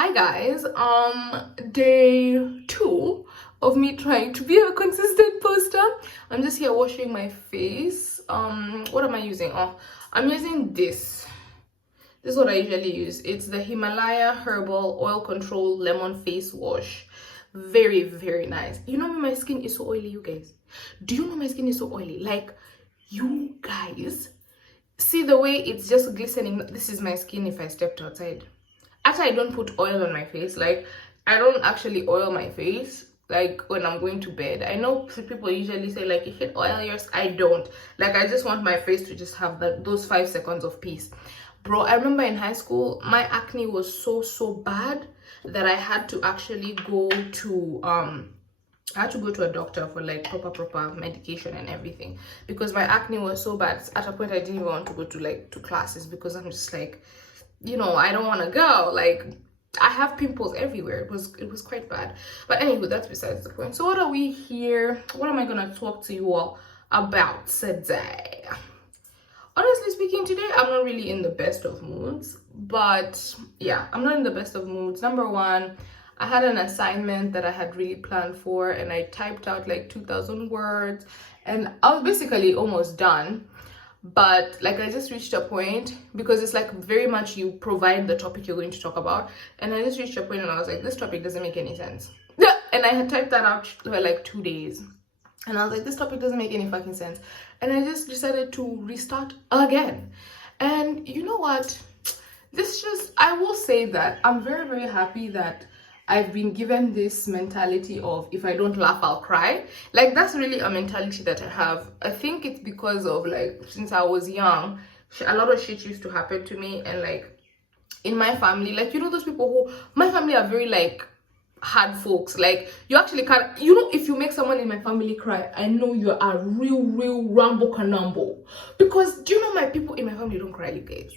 Hi guys, day 2 of me trying to be a consistent poster. I'm just here washing my face. What am I using? I'm using this is what I usually use. It's the Himalaya Herbal Oil Control Lemon Face Wash. Very nice. You know my skin is so oily, you guys. Do you know my skin is so oily? Like, you guys see the way it's just glistening. This is my skin if I stepped outside. Actually, I don't put oil on my face. Like, I don't actually oil my face like when I'm going to bed. I know people usually say like, you should oil yours. I don't. Like, I just want my face to just have those 5 seconds of peace. Bro, I remember in high school my acne was so bad that I had to actually go to a doctor for like proper medication and everything, because my acne was so bad. At a point I didn't even want to go to classes, because I'm just like, I don't want to go. Like, I have pimples everywhere. It was quite bad. But anyway, that's besides the point. So what are we here? What am I gonna talk to you all about today? Honestly speaking, today I'm not really in the best of moods. But yeah, I'm not in the best of moods. Number one, I had an assignment that I had really planned for, and I typed out like 2,000 words, and I was basically almost done. But like, I just reached a point, because it's like very much you provide the topic you're going to talk about, and I just reached a point and I was like, this topic doesn't make any sense. And I had typed that out for like 2 days, and I was like, this topic doesn't make any fucking sense, and I just decided to restart again. And you know what, I will say that I'm very happy that I've been given this mentality of, if I don't laugh, I'll cry. Like, that's really a mentality that I have. I think it's because of, like, since I was young, a lot of shit used to happen to me. And like, in my family, like, those people who, my family are very like hard folks. Like, you actually can't, if you make someone in my family cry, I know you're a real Rambo Canambo. Because do you know my people in my family don't cry, you guys?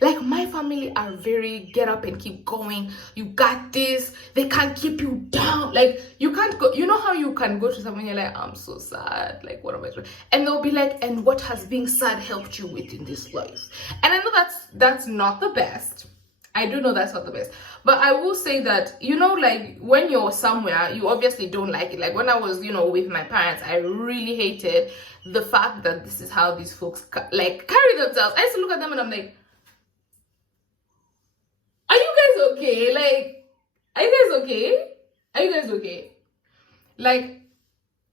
Like, my family are very get up and keep going. You got this. They can't keep you down. Like, you can't go. You know how you can go to someone, you're like, I'm so sad. Like, what am I doing? And they'll be like, and what has being sad helped you with in this life? And I know that's not the best. I do know that's not the best. But I will say that, like, when you're somewhere, you obviously don't like it. Like, when I was, with my parents, I really hated the fact that this is how these folks, like, carry themselves. I used to look at them and I'm like, are you guys okay? Like, are you guys okay? Are you guys okay? Like,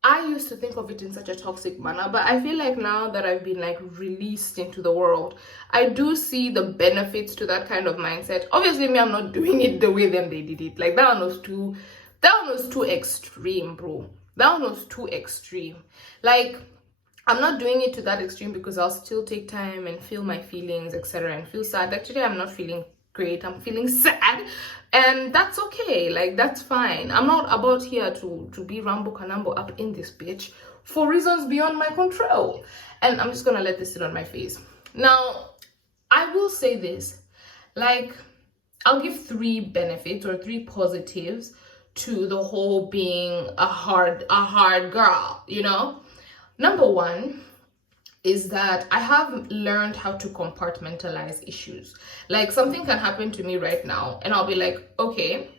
I used to think of it in such a toxic manner, but I feel like now that I've been like released into the world, I do see the benefits to that kind of mindset. Obviously, me, I'm not doing it the way they did it. Like, that one was too extreme, bro. That one was too extreme. Like, I'm not doing it to that extreme, because I'll still take time and feel my feelings, etc., and feel sad. Like, today I'm not feeling great, I'm feeling sad, and that's okay. Like, that's fine. I'm not about here to be Rambo Canambo up in this bitch for reasons beyond my control. And I'm just gonna let this sit on my face. Now, I will say this, like, I'll give 3 benefits or 3 positives to the whole being a hard girl, Number 1 is that I have learned how to compartmentalize issues. Like, something can happen to me right now, and I'll be like, okay,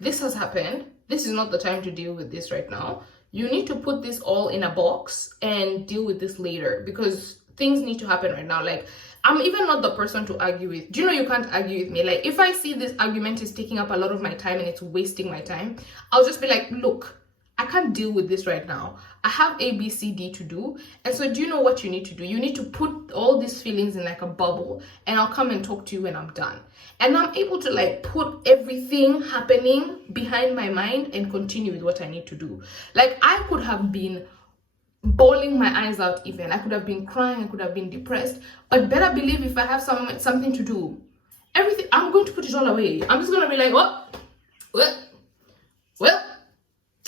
this has happened. This is not the time to deal with this right now. You need to put this all in a box and deal with this later, because things need to happen right now. Like, I'm even not the person to argue with. Do you know you can't argue with me? Like, if I see this argument is taking up a lot of my time and it's wasting my time, I'll just be like, look, I can't deal with this right now. I have A, B, C, D to do. And so do you know what you need to do? You need to put all these feelings in like a bubble, and I'll come and talk to you when I'm done. And I'm able to like put everything happening behind my mind and continue with what I need to do. Like, I could have been bawling my eyes out even. I could have been crying. I could have been depressed. But better believe, if I have something to do, everything, I'm going to put it all away. I'm just going to be like, well,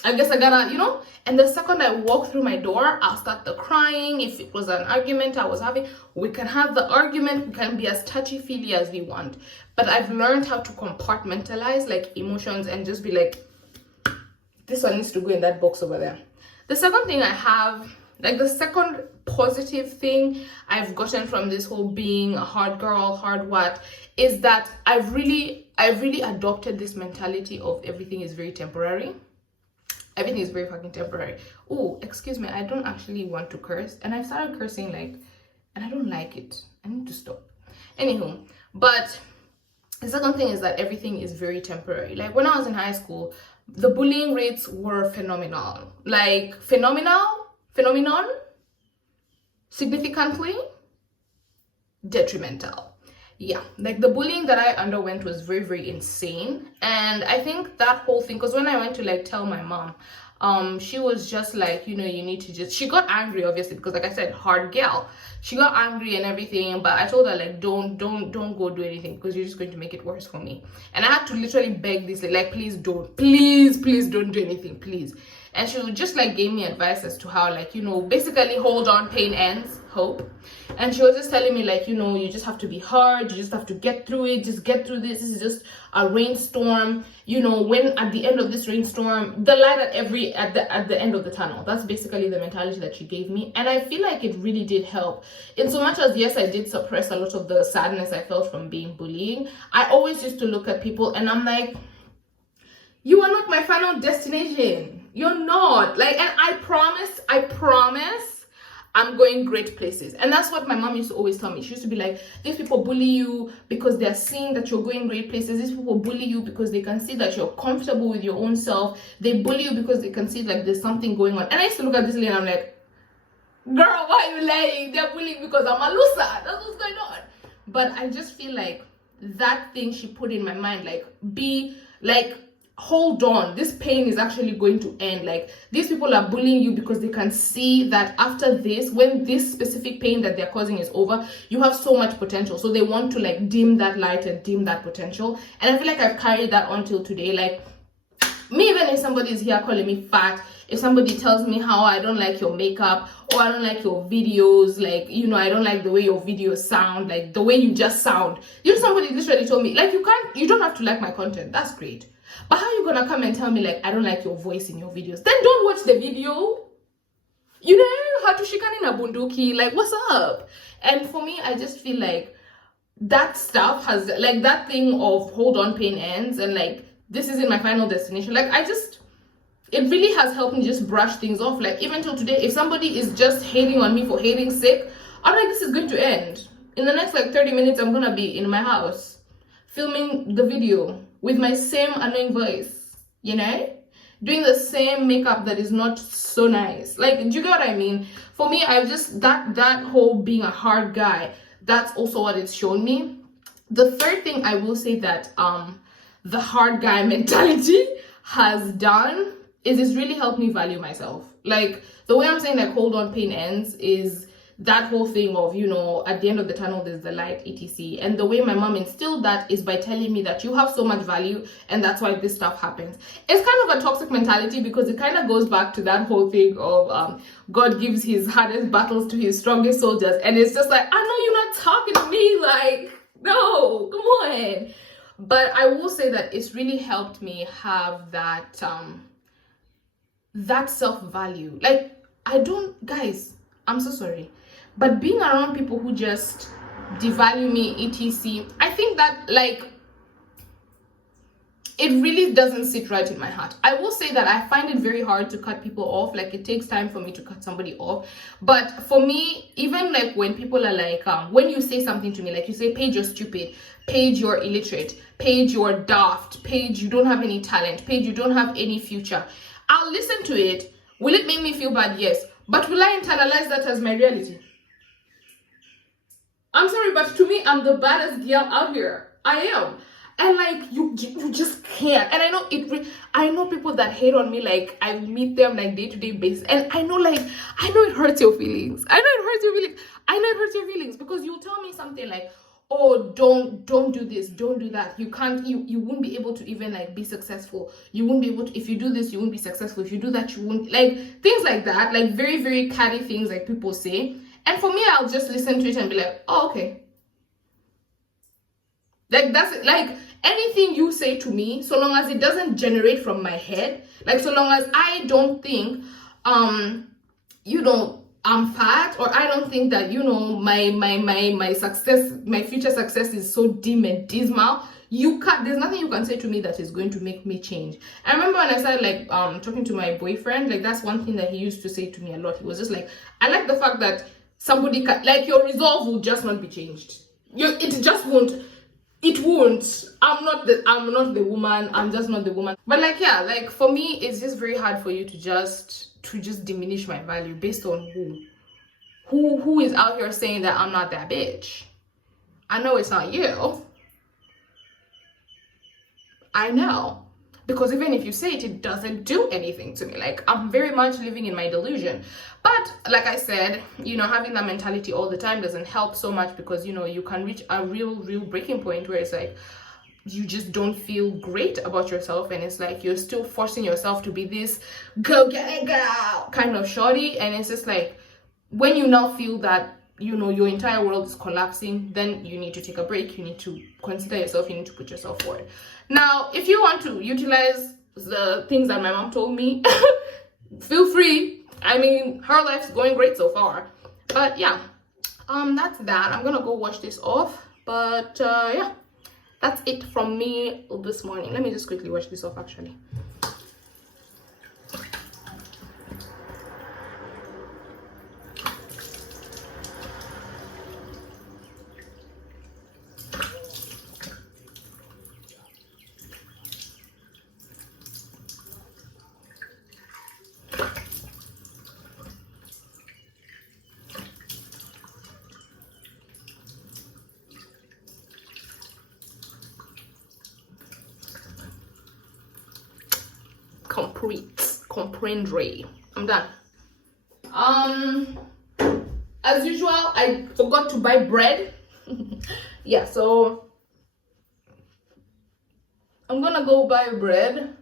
I guess I gotta, and the second I walk through my door, I'll start the crying. If it was an argument I was having, we can have the argument. We can be as touchy-feely as we want. But I've learned how to compartmentalize, like, emotions, and just be like, this one needs to go in that box over there. The second thing I have Like the second positive thing I've gotten from this whole being a hard girl, hard what, is that I've really adopted this mentality of everything is very temporary. Everything is very fucking temporary. Oh, excuse me, I don't actually want to curse, and I've started cursing, like, and I don't like it. I need to stop. Anywho, but the second thing is that everything is very temporary. Like when I was in high school, the bullying rates were phenomenal. Like phenomenon, significantly detrimental. Yeah, like the bullying that I underwent was very, very insane. And I think that whole thing, because when I went to like tell my mom, she was just like, you know, you need to just, she got angry obviously, because like I said, hard girl, she got angry and everything, but I told her like, don't go do anything, because you're just going to make it worse for me. And I had to literally beg this, like please don't do anything, please. And she would just like gave me advice as to how, like, you know, basically hold on, pain ends hope. And she was just telling me like, you know, you just have to be hard, you just have to get through it, just get through this is just a rainstorm, you know, when at the end of this rainstorm, the light at the end of the tunnel. That's basically the mentality that she gave me. And I feel like it really did help, in so much as yes, I did suppress a lot of the sadness I felt from being bullying. I always used to look at people and I'm like, you are not my final destination. You're not. Like, and I promise I'm going great places. And that's what my mom used to always tell me. She used to be like, these people bully you because they're seeing that you're going great places. These people bully you because they can see that you're comfortable with your own self. They bully you because they can see like there's something going on. And I used to look at this lady and I'm like, girl, why are you lying? They're bullying because I'm a loser. That's what's going on. But I just feel like that thing she put in my mind, like, be like, hold on, this pain is actually going to end. Like, these people are bullying you because they can see that after this, when this specific pain that they're causing is over, you have so much potential. So they want to like dim that light and dim that potential. And I feel like I've carried that on till today. Like, me, even if somebody is here calling me fat, if somebody tells me how I don't like your makeup, or I don't like your videos, like, you know, I don't like the way your videos sound, like the way you just sound. You know, somebody literally told me, like, you don't have to like my content. That's great. But how are you gonna come and tell me like I don't like your voice in your videos? Then don't watch the video. You know how to shikani na bunduki, like what's up? And for me, I just feel like that stuff has like that thing of hold on, pain ends, and like this isn't my final destination. Like it really has helped me just brush things off. Like even till today, if somebody is just hating on me for hating sake, I'm like, this is going to end. In the next like 30 minutes, I'm gonna be in my house filming the video with my same annoying voice, you know, doing the same makeup that is not so nice. Like, do you get what I mean? For me, I've just that whole being a hard guy, that's also what it's shown me. The third thing I will say that the hard guy mentality has done is it's really helped me value myself. Like, the way I'm saying like hold on, pain ends is that whole thing of, you know, at the end of the tunnel there's the light, etc. And the way my mom instilled that is by telling me that you have so much value and that's why this stuff happens. It's kind of a toxic mentality because it kind of goes back to that whole thing of God gives his hardest battles to his strongest soldiers. And it's just like, I know you're not talking to me, like, no, come on. But I will say that it's really helped me have that that self-value. Like, guys, I'm so sorry, but being around people who just devalue me, etc., I think that like it really doesn't sit right in my heart. I will say that I find it very hard to cut people off. Like, it takes time for me to cut somebody off. But for me, even like when people are like, when you say something to me, like you say, Paige, you're stupid, Paige, you're illiterate, Paige, you're daft, Paige, you don't have any talent, Paige, you don't have any future, I'll listen to it. Will it make me feel bad? Yes. But will I internalize that as my reality? I'm sorry, but to me, I'm the baddest girl out here. I am. And like, you just can't. And I know I know people that hate on me, like I meet them like day-to-day basis. And I know it hurts your feelings. I know it hurts your feelings because you'll tell me something like, oh, don't do this, don't do that. You can't, you won't be able to even like be successful. You won't be able to, if you do this, you won't be successful. If you do that, you won't, like things like that, like very, very catty things like people say. And for me, I'll just listen to it and be like, oh, okay. Like, that's it. Like, anything you say to me, so long as it doesn't generate from my head, like so long as I don't think, you know, I'm fat, or I don't think that, you know, my success, my future success is so dim and dismal, you can't, there's nothing you can say to me that is going to make me change. I remember when I started like talking to my boyfriend, like that's one thing that he used to say to me a lot. He was just like, I like the fact that somebody can, like, your resolve will just not be changed. It just won't. It won't. I'm not the woman. I'm just not the woman. But like, yeah, like for me, it's just very hard for you to just diminish my value based on who is out here saying that I'm not that bitch. I know it's not you. I know. Because even if you say it, it doesn't do anything to me. Like, I'm very much living in my delusion. But like I said, you know, having that mentality all the time doesn't help so much, because, you know, you can reach a real breaking point where it's like you just don't feel great about yourself, and it's like you're still forcing yourself to be this go get it girl kind of shorty, and it's just like when you now feel that, you know, your entire world is collapsing, then you need to take a break. You need to consider yourself. You need to put yourself forward. Now, if you want to utilize the things that my mom told me, feel free. I mean, her life's going great so far. But yeah, that's that. I'm gonna go wash this off. But yeah, that's it from me this morning. Let me just quickly wash this off actually. Comprendre. I'm done. As usual, I forgot to buy bread. Yeah, so I'm gonna go buy bread.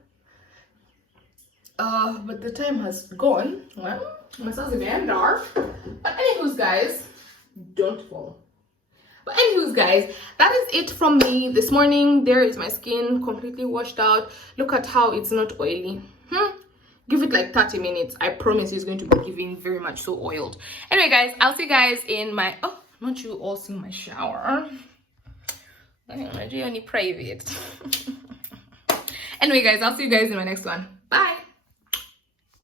But the time has gone. Well, my son's a bit dark. But anyways, guys, don't fall. But anyways, guys, that is it from me this morning. There is my skin completely washed out. Look at how it's not oily. Give it like 30 minutes. I promise it's going to be giving very much so oiled. Anyway, guys, I'll see you guys in my... Oh, not you all seeing my shower. I don't know, only private. Anyway, guys, I'll see you guys in my next one.